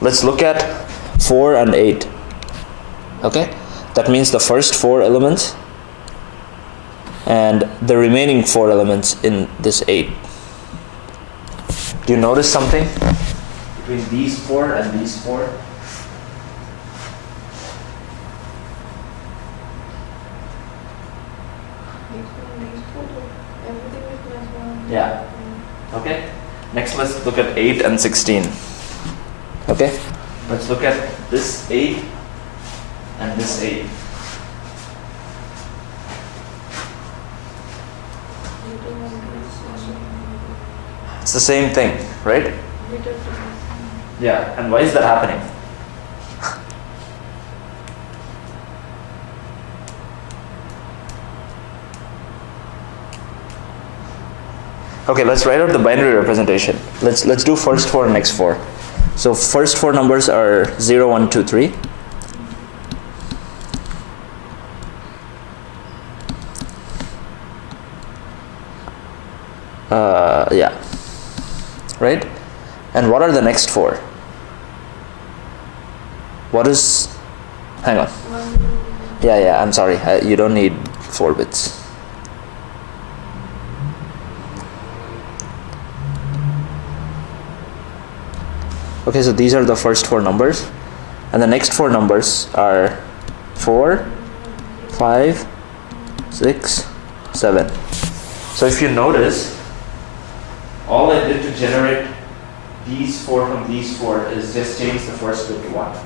Let's look at 4 and 8. Okay? That means the first 4 elements and the remaining 4 elements in this 8. Do you notice something between these 4 and these 4? Yeah. Okay. Next, let's look at 8 and 16. Okay. Let's look at this 8 and this 8. It's the same thing, right? Yeah. And why is that happening? Okay, let's write out the binary representation. Let's do first 4 and next 4. So first 4 numbers are 0, 1, 2, 3. Yeah. Right? And what are the next 4? What is... Hang on. Yeah, I'm sorry. You don't need 4 bits. Okay, so these are the first 4 numbers. And the next 4 numbers are 4, 5, 6, 7. So if you notice, all I did to generate these 4 from these 4 is just change the first bit to 1.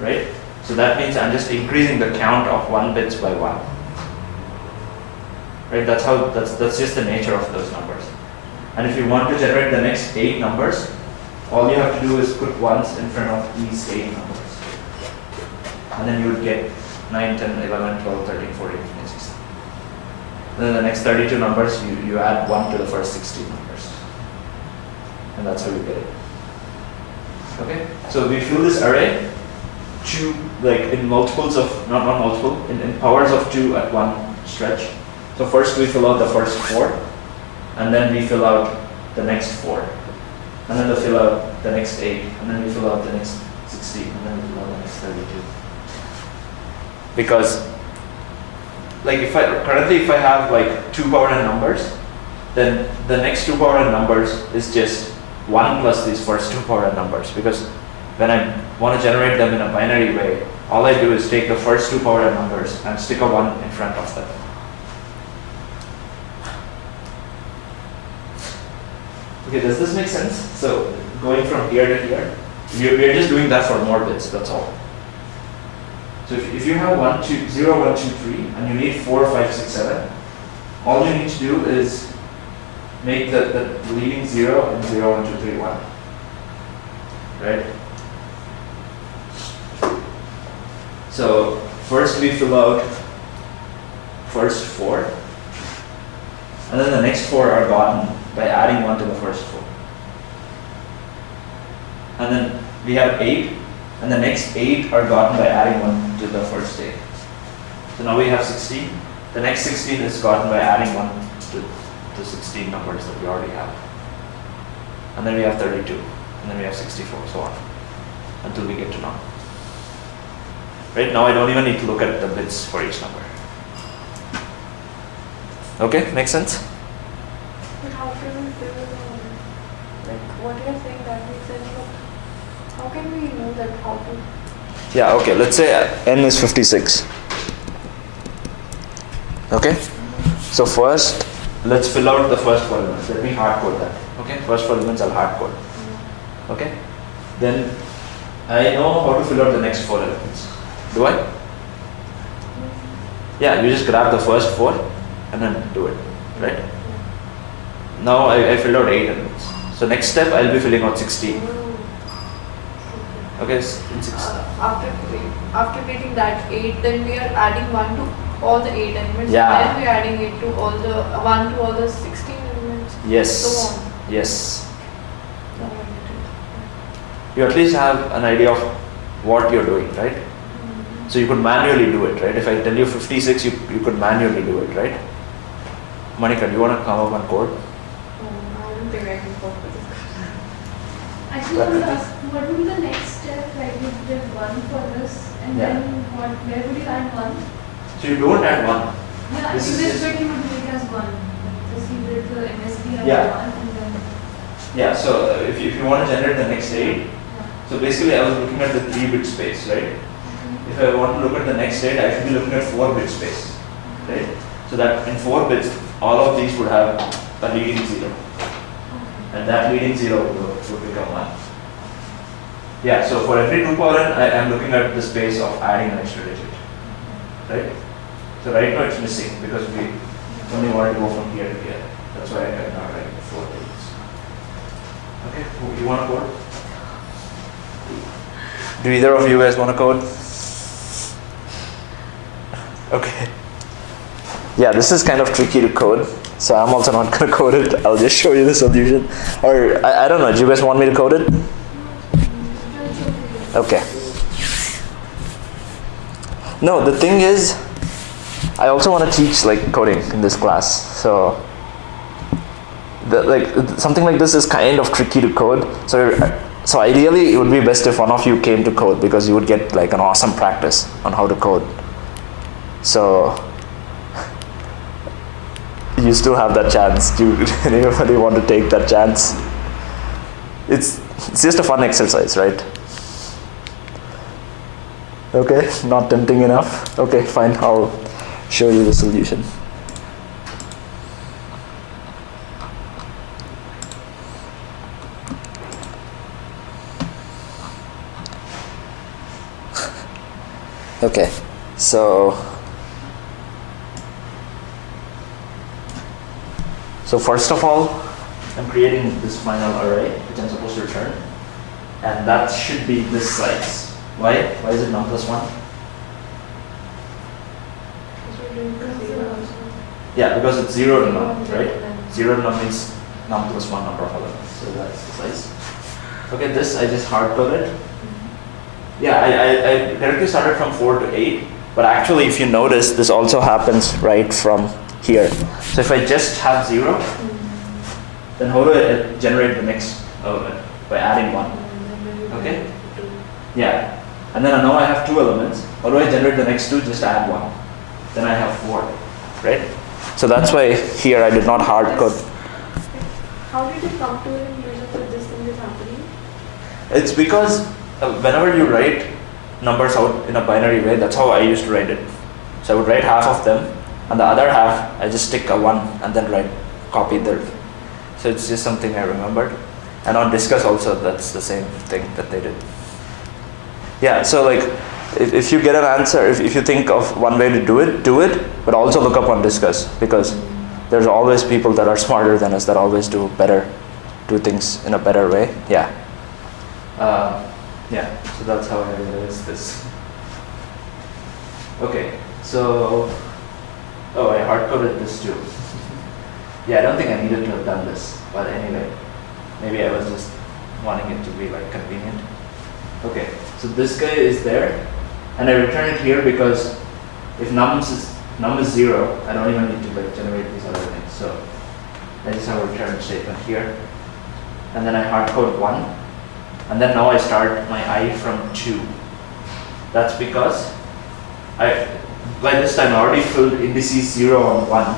Right? So that means I'm just increasing the count of 1 bits by 1. Right? That's just the nature of those numbers. And if you want to generate the next 8 numbers, all you have to do is put 1s in front of these 8 numbers. And then you would get 9, 10, 11, 12, 13, 14, 15, 16. Then the next 32 numbers, you add 1 to the first 16 numbers. And that's how you get it. Okay? So we fill this array in multiples of, not multiple, in powers of 2 at one stretch. So first we fill out the first 4, and then we fill out the next 4, and then we fill out the next 8, and then we fill out the next 16, and then we fill out the next 32. Because if I have like 2 power n numbers, then the next 2 power n numbers is just 1 plus these first 2 power n numbers. Because when I want to generate them in a binary way, all I do is take the first 2 power n numbers and stick a 1 in front of them. Okay, does this make sense? So going from here to here, we are just doing that for more bits, that's all. So if you have 0, 1, 2, 3, and you need 4, 5, 6, 7, all you need to do is make the leading 0 and 0, 1, 2, 3, 1. Right? So first we fill out first 4, and then the next 4 are gotten by adding 1 to the first 4. And then we have 8, and the next 8 are gotten by adding 1 to the first 8. So now we have 16. The next 16 is gotten by adding 1 to the 16 numbers that we already have. And then we have 32, and then we have 64, so on, until we get to now. Right now I don't even need to look at the bits for each number. Okay, makes sense? But how can we figure out, what you're saying that makes sense, but how can we know that how to? Yeah, okay, let's say n is 56. Okay? So first, let's fill out the first 4 elements. Let me hard code that. Okay? First 4 elements I'll hard code. Okay? Then I know how to fill out the next 4 elements. Do I? Yeah, you just grab the first 4 and then do it. Right? Now I filled out 8 elements. So next step I'll be filling out 16. Okay, in 16. After getting that 8, then we are adding 1 to all the 8 elements. Yeah. Then we are adding it to all the 1 to all the 16 elements. Yes. So on. Yes. You at least have an idea of what you're doing, right? So you could manually do it, right? If I tell you 56, you could manually do it, right? Monica, do you want to come up and code? I don't think I can cope with Actually, I was asked, what would be the next step? Like, you did 1 for this, and Yeah. then where would you add 1? So you don't add 1. Yeah, This in is this just- bit you would make it as 1. Like, just you did the MSB as Yeah. 1, and then. Yeah, so if you want to generate the next 8, Yeah. so basically I was looking at the 3-bit space, right? If I want to look at the next 8, I should be looking at 4-bit space, right? So that in 4 bits, all of these would have a leading 0. And that leading 0 would become 1. Yeah, so for every 2 power n, I am looking at the space of adding an extra digit, right? So right now it's missing because we only wanted to go from here to here. That's why I have not write 4 digits. Okay, you want to code? Do either of you guys want to code? Okay. Yeah, this is kind of tricky to code, so I'm also not going to code it. I'll just show you the solution. Or, I don't know, do you guys want me to code it? Okay. No, the thing is, I also want to teach like coding in this class. So, something like this is kind of tricky to code. So ideally, it would be best if one of you came to code because you would get like an awesome practice on how to code. So, you still have that chance. Do anybody want to take that chance? It's just a fun exercise, right? Okay, not tempting enough? Okay, fine, I'll show you the solution. Okay, so first of all, I'm creating this final array which I'm supposed to return, and that should be this size. Why? Why is it num plus 1? Yeah, because it's 0 to num, right? 0 to num means num plus 1 number of elements, so that's the size. Okay, this I just hard coded. Yeah, I directly started from 4 to 8, but actually if you notice, this also happens right from here. So if I just have 0, then how do I generate the next element? By adding 1. Okay? Yeah. And then now I have 2 elements. How do I generate the next 2? Just add 1. Then I have 4. Right? So that's why here I did not hard code. How did you come to it in terms of this thing is happening? It's because whenever you write numbers out in a binary way, that's how I used to write it. So I would write half of them, and the other half I just stick a 1 and then copy the. So it's just something I remembered. And on Discuss also, that's the same thing that they did. Yeah, so like if you get an answer, if you think of one way to do it, but also look up on Discuss, because there's always people that are smarter than us that always do things in a better way. Yeah. Yeah, so that's how I realized this. Okay, so, I hard-coded this too. Yeah, I don't think I needed to have done this, but anyway, maybe I was just wanting it to be like convenient. Okay, so this guy is there, and I return it here because if num is 0, I don't even need to like generate these other things. So I just have a return statement here, and then I hard-code 1. And then now I start my I from 2. That's because by this time I already filled indices 0 and 1.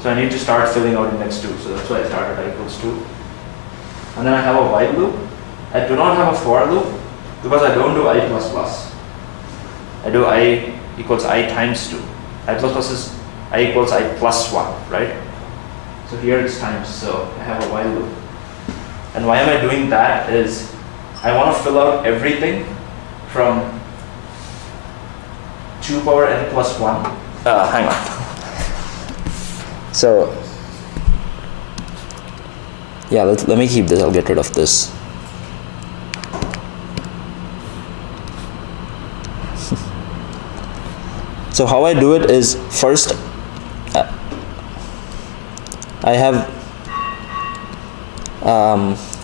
So I need to start filling out index 2. So that's why I started I equals 2. And then I have a while loop. I do not have a for loop because I don't do I plus plus. I do I equals I times 2. I plus plus is I equals I plus 1, right? So here it's times, so I have a while loop. And why am I doing that is I want to fill out everything from 2 power n plus 1. Hang on. So, yeah, let me keep this. I'll get rid of this. So how I do it is first I have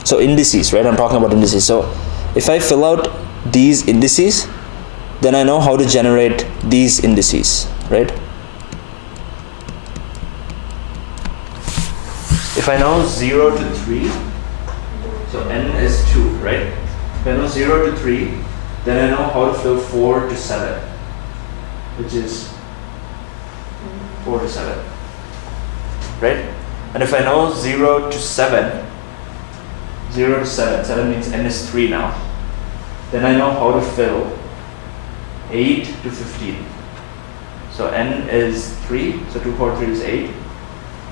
so indices, right? I'm talking about indices. So if I fill out these indices, then I know how to generate these indices, right? If I know 0 to 3, So n is 2, right? If I know 0 to 3, then I know how to fill 4 to 7, which is 4 to 7, right? And if I know 0 to 7, 7 means n is 3 now, then I know how to fill 8 to 15. So n is 3, so 2 power 3 is 8,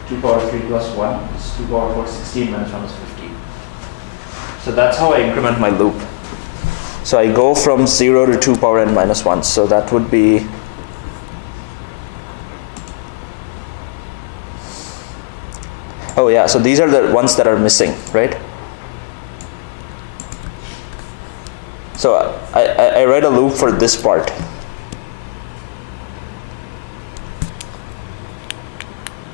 2 power 3 plus 1 is 2 power 4, 16 minus 1 is 15. So that's how I increment my loop. So I go from 0 to 2 power n minus 1. So that would be oh yeah, so these are the ones that are missing, right? So I write a loop for this part.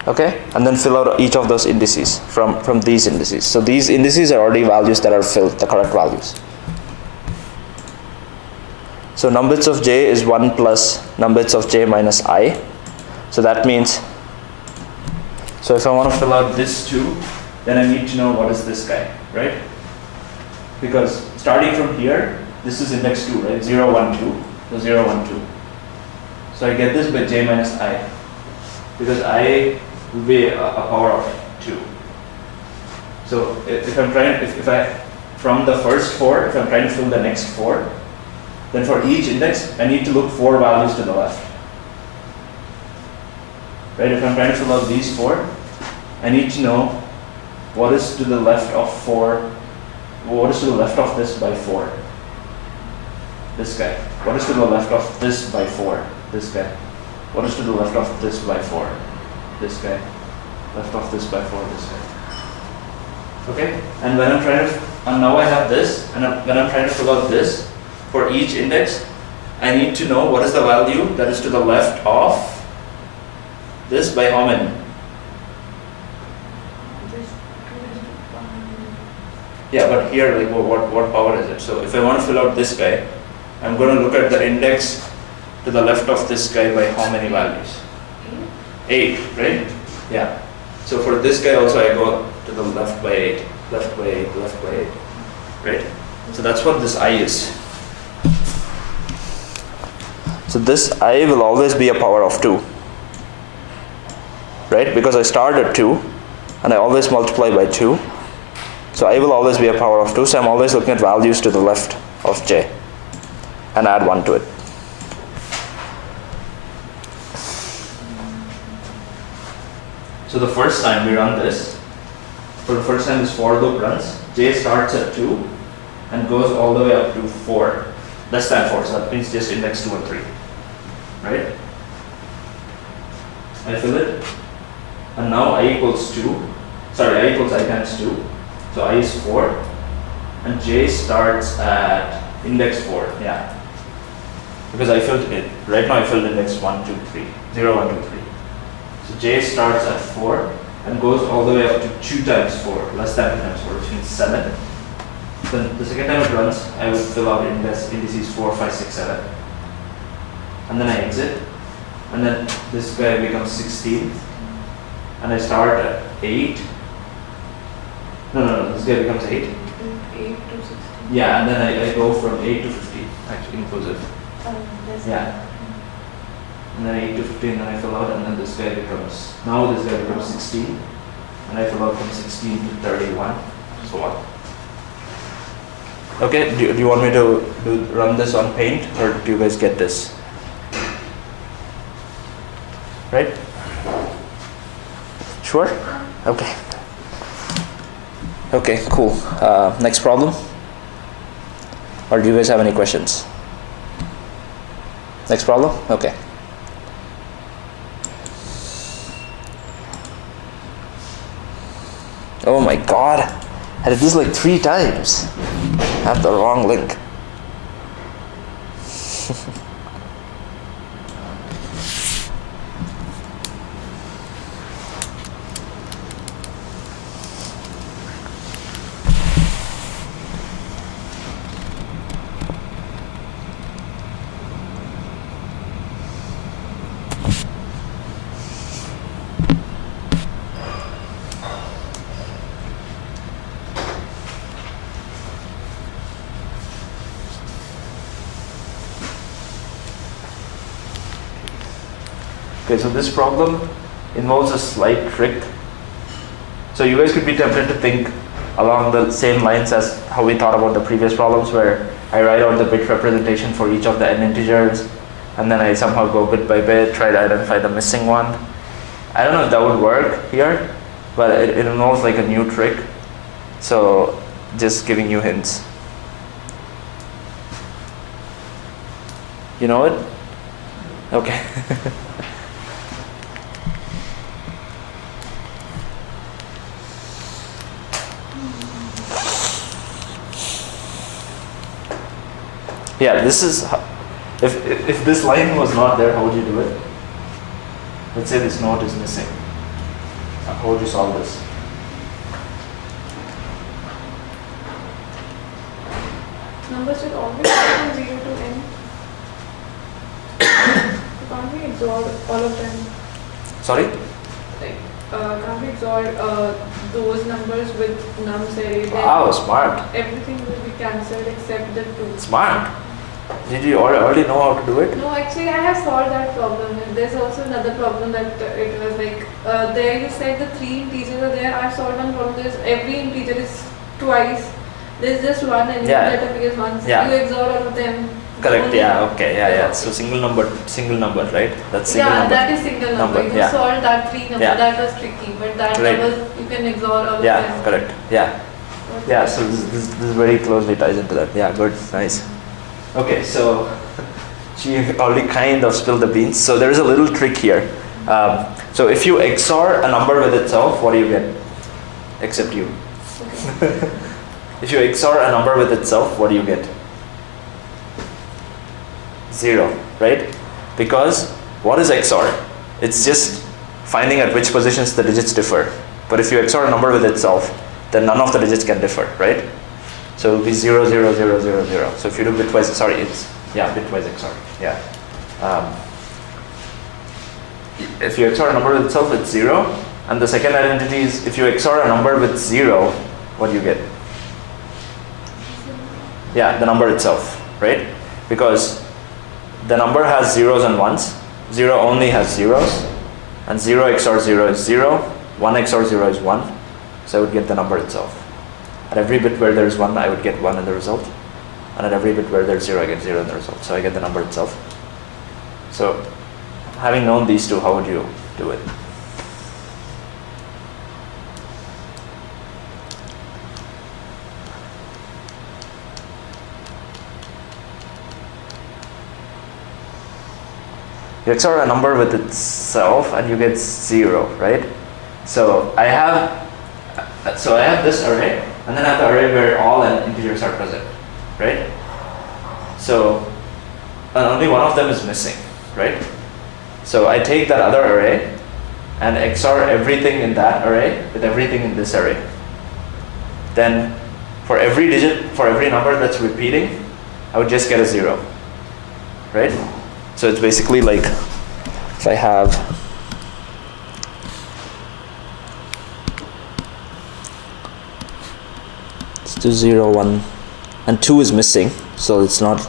Okay, and then fill out each of those indices from these indices. So these indices are already values that are filled, the correct values. So numbers of j is 1 plus numbers of j minus I. So that means, so if I want to fill out this too, then I need to know what is this guy, right? Because starting from here, this is index 2, right? 0, 1, 2. So 0, 1, 2. So I get this by j minus I. Because I will be a power of 2. So if I'm trying, if I, from the first 4, if I'm trying to fill the next 4, then for each index, I need to look 4 values to the left. Right? If I'm trying to fill out these 4, I need to know what is to the left of 4, what is to the left of this by 4. This guy. What is to the left of this by 4? This guy. What is to the left of this by 4? This guy. Left of this by 4, this guy. Okay? And when I'm trying to, and now I have this, and when I'm trying to fill out this, for each index, I need to know what is the value that is to the left of this by how many? Yeah, but here, like, what power is it? So if I want to fill out this guy, I'm going to look at the index to the left of this guy by how many values? 8, right? Yeah. So for this guy also, I go to the left by 8, left by 8, left by 8, right? So that's what this I is. So this I will always be a power of 2, right? Because I start at 2 and I always multiply by 2. So I will always be a power of 2. So I'm always looking at values to the left of j and add 1 to it. So the first time we run this, for the first time this for loop runs, j starts at 2 and goes all the way up to 4, less than 4, so that means just index 2 and 3, right? I fill it, and now I equals 2, sorry, I equals I times 2, so I is 4, and j starts at index 4, yeah. Because I filled it, right now I filled index 1, 2, 3, 0, 1, 2, 3. So j starts at 4 and goes all the way up to 2 times 4, less than 2 times 4, which means 7. Then the second time it runs, I will fill out indices 4, 5, 6, 7. And then I exit. And then this guy becomes 16. And I start at 8. No, this guy becomes 8. 8 to 16. Yeah, and then I go from 8 to 15, actually inclusive. Yeah. And then 8 to 15, then I fill out, and then this guy becomes, now this guy becomes 16. And I fill out from 16 to 31, so on. Okay, do you want me to run this on Paint, or do you guys get this? Right? Sure? Okay. Okay, cool. Next problem? Or do you guys have any questions? Next problem? Okay. Oh my god. I did this like 3 times. I have the wrong link. Okay, so this problem involves a slight trick. So you guys could be tempted to think along the same lines as how we thought about the previous problems, where I write out the bit representation for each of the n integers, and then I somehow go bit by bit, try to identify the missing one. I don't know if that would work here, but it involves like a new trick. So just giving you hints. You know it? Okay. Yeah, this is if this line was not there, how would you do it? Let's say this note is missing. How would you solve this? Numbers should always go from 0 to n. Can't we XOR all of them? Sorry? Like, can't we XOR those numbers with nums array? Then Wow, smart. everything will be cancelled except the 2. Smart. Did you already know how to do it? No, actually, I have solved that problem. There's also another problem that it was like there you said the 3 integers are there. I solved one problem. There's every integer is twice. There's just one and Yeah. that appears once. Yeah. You XOR all of them. Correct, Only- yeah, okay, yeah. So single number, right? That's single Yeah, number. that is single number. You yeah. solved that 3 number. Yeah. That was tricky, but that Right. number you can XOR all of Yeah, them. correct. Yeah. Yeah, so this very closely ties into that. Yeah, good, nice. Okay, so she already kind of spilled the beans. So there is a little trick here. So if you XOR a number with itself, what do you get? Except you. Okay. If you XOR a number with itself, what do you get? 0, right? Because what is XOR? It's just finding at which positions the digits differ. But if you XOR a number with itself, then none of the digits can differ, right? So it will be 0, 0, 0, 0, 0. So if you do bitwise, sorry, it's, yeah, bitwise XOR, yeah. If you XOR a number with itself, it's 0. And the second identity is, if you XOR a number with 0, what do you get? Yeah, the number itself, right? Because the number has zeros and ones. 0 only has zeros. And 0 XOR 0 is 0. 1 XOR 0 is 1. So I would get the number itself. At every bit where there is 1, I would get 1 in the result. And at every bit where there's 0, I get 0 in the result. So I get the number itself. So having known these two, how would you do it? You XOR a number with itself and you get 0, right? So I have this array, and then I have the array where all n integers are present, right? So and only one of them is missing, right? So I take that other array and XOR everything in that array with everything in this array. Then for every digit, for every number that's repeating, I would just get a 0, right? So it's basically like if I have let's do 0, 1, and 2 is missing, so let's not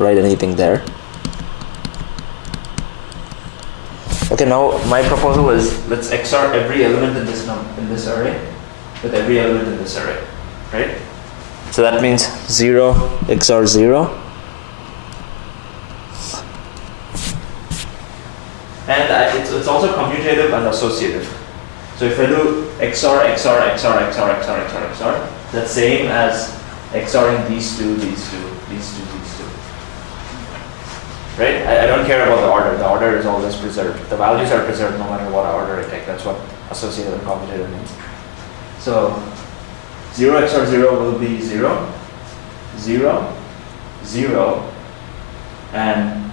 write anything there. Okay, now my proposal is let's XOR every element in this array with every element in this array, right? So that means 0 XOR 0. And it's also commutative and associative. So if I do XOR, XOR, XOR, XOR, XOR, XOR, XOR, that's same as XORing these two, these two, these two, these two. Right? I don't care about the order. The order is always preserved. The values are preserved no matter what order I take. That's what associative and commutative means. So 0 XOR 0 will be 0, 0, 0, and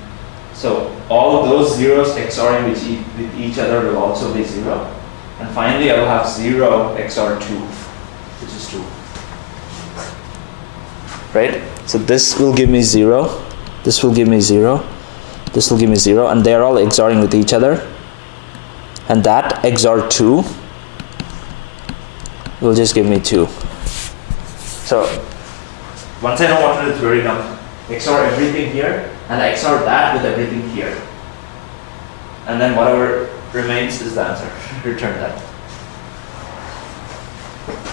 so all of those zeros XORing with each other will also be 0. And finally I will have 0 XOR 2, which is 2. Right? So this will give me 0, this will give me 0, this will give me 0, and they are all XORing with each other. And that XOR 2 will just give me 2. So once I know what to do, it's very dumb. XOR everything here and XOR that with everything here. and then whatever remains is the answer. Return that.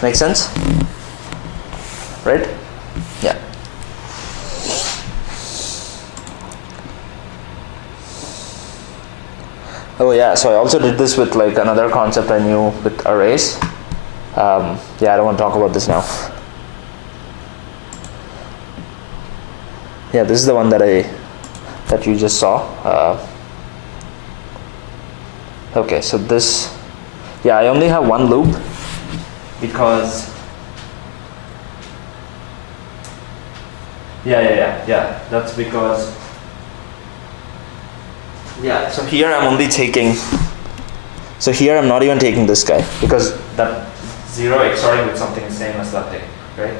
Make sense? Right? Yeah. Oh yeah, so I also did this with like another concept I knew with arrays. Yeah, I don't want to talk about this now. Yeah, this is the one that you just saw. Okay, so this, yeah, I only have one loop because, yeah, that's because, yeah, so here I'm only taking, so here I'm not even taking this guy because that 0 XORing with something is same as that thing, right?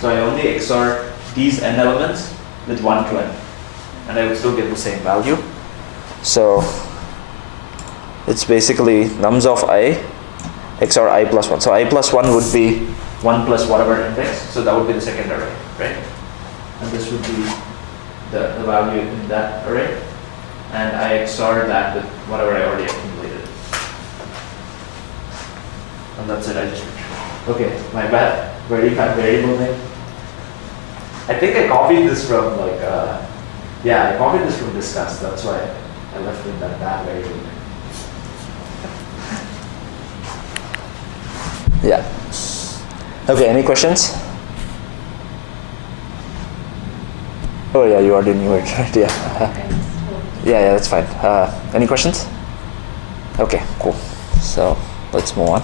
So I only XOR these n elements with 1 to n, and I would still get the same value. So it's basically nums of I XOR I plus 1. So I plus 1 would be 1 plus whatever index, so that would be the second array, right? And this would be the value in that array, and I XOR that with whatever I already accumulated. And that's it, I just returned. Okay, my bad, very bad variable name. I think I copied this from like, yeah, I copied this from Discuss, that's why I left with that bad variable name. Yeah. Okay, any questions? Oh yeah, you already knew it, right? Yeah. Yeah, that's fine. Any questions? Okay, cool. So let's move on.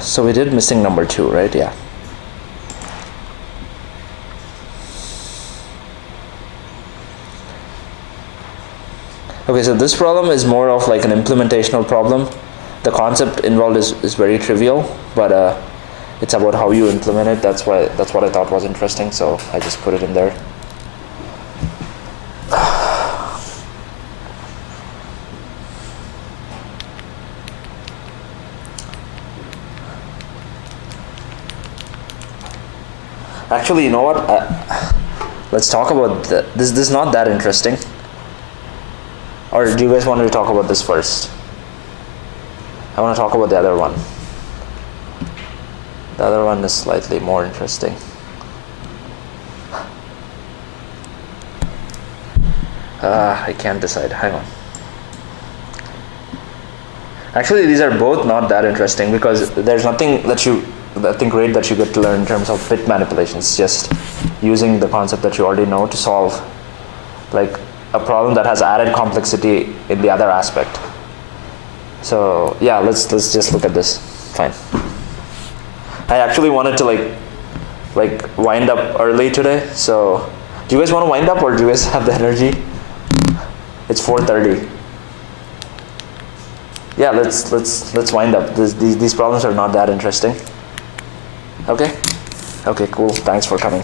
So we did missing number 2, right? Yeah. Okay, so this problem is more of like an implementational problem. The concept involved is very trivial, but it's about how you implement it. That's what I thought was interesting, so I just put it in there. Actually, you know what? Let's talk about this. This is not that interesting. Or do you guys want to talk about this first? I want to talk about the other one. The other one is slightly more interesting. I can't decide. Hang on. Actually, these are both not that interesting because there's nothing great that you get to learn in terms of bit manipulations. Just using the concept that you already know to solve like a problem that has added complexity in the other aspect. So yeah, let's just look at this. Fine. I actually wanted to like wind up early today. So do you guys want to wind up or do you guys have the energy? It's 4:30. Yeah, let's wind up. These problems are not that interesting. Okay? Okay, cool. Thanks for coming.